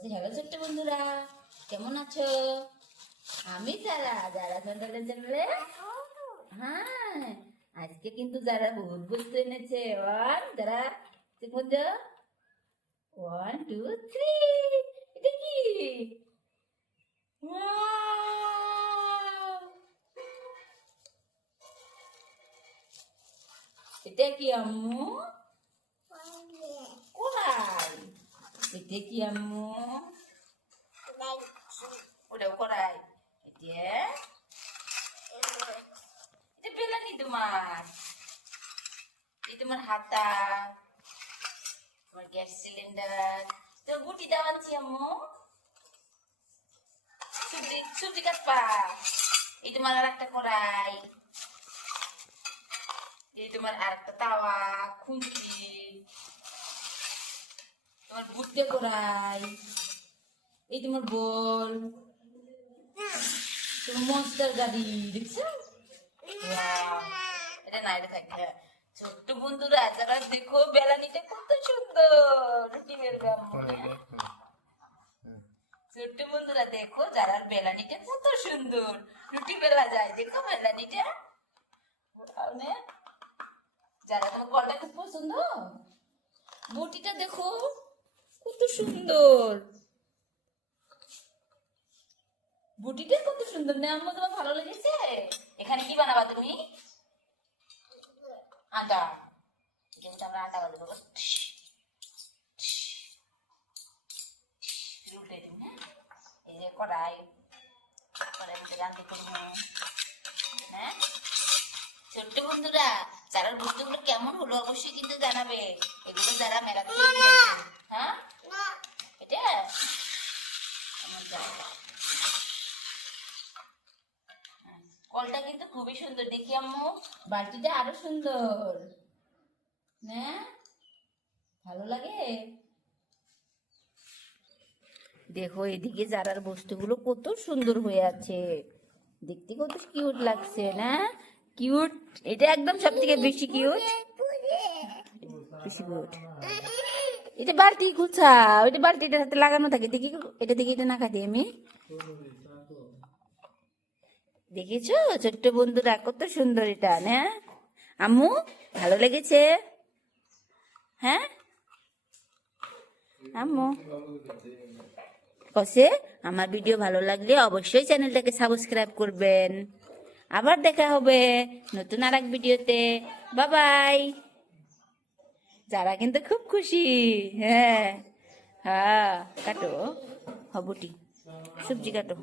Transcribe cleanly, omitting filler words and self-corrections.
বলছি হ্যালো ছোট্ট বন্ধুরা, কেমন আছো? আমি যারা যারা সন্ধ্যাদের চ্যানেলে। হ্যাঁ, আজকে কিন্তু যারা বহুত বস্তু এনেছে। যারা বন্ধু, 1 2 3, এটা কি? Wow! এটা কি আম্মু? কোরাই। এটা কি আম্মু? ওটাও কোরাই। এটা এটা বেলানি তোমার। এই তোমার হাতা, তোমার গ্যাস সিলিন্ডার, তোমার বুটি দাও আনছি আম্মু। সবজি সবজি কাটবা। এই তোমার আর একটা কড়াই, এই তোমার আর একটা তাওয়া, খুন্তি, তোমার বুটে কড়াই, এই তোমার বোল, তোমার মনস্টার গাড়ি, দেখছো? Wow! এটা না, এটা থাকে। হ্যাঁ, ছোট্ট বন্ধুরা যারা দেখো, বেলানিটা কত সুন্দর রুটি বেলবে আম্মু। ছোট্ট বন্ধুরা দেখো, যারা বেলানিটা কত সুন্দর রুটি বেলা যায়। দেখো বেলানিটা, যারা তোমার কলটা খুব পছন্দ, বটিটা দেখো কত সুন্দর। বুটিটা কত সুন্দর না আম্মু? তোমার ভালো লেগেছে? এখানে কি বানাবা তুমি? আটা। কিন্তু আমরা আটা বানাবো। উল্টে দিন। হ্যাঁ, এই যে কড়াই, কড়াইতে রান্না করবো। হ্যাঁ, ছোট্ট বন্ধুরা, যারা বস্তুগুলো কেমন হলো অবশ্যই কিন্তু জানাবে। এগুলো যারা মেলা থেকে কিনেছে। হ্যাঁ, এটা আমার জায়গা। কলটা কিন্তু খুবই সুন্দর, দেখি আম্মু। বালতিটা আরো সুন্দর না? ভালো লাগে। দেখো এদিকে যারার বস্তুগুলো কত সুন্দর হয়ে আছে, দেখতে কত কিউট লাগছে না? কিউট, এটা একদম সব থেকে বেশি কিউট, বেশি কিউট। এটা বালতি গুছা, ওইটা বালতিটার সাথে লাগানো থাকে। দেখি এটা, দেখি এটা না খাতে আমি। দেখেছো ছোট্ট বন্ধুরা কত সুন্দর এটা না আম্মু? ভালো লেগেছে? হ্যাঁ আম্মু কসে, আমার ভিডিও ভালো লাগলে অবশ্যই চ্যানেলটাকে সাবস্ক্রাইব করবেন। আবার দেখা হবে নতুন আর এক ভিডিওতে। Bye bye. যারা কিন্তু খুব খুশি। হ্যাঁ হ্যাঁ, কাটো হবুটি, সবজি কাটো।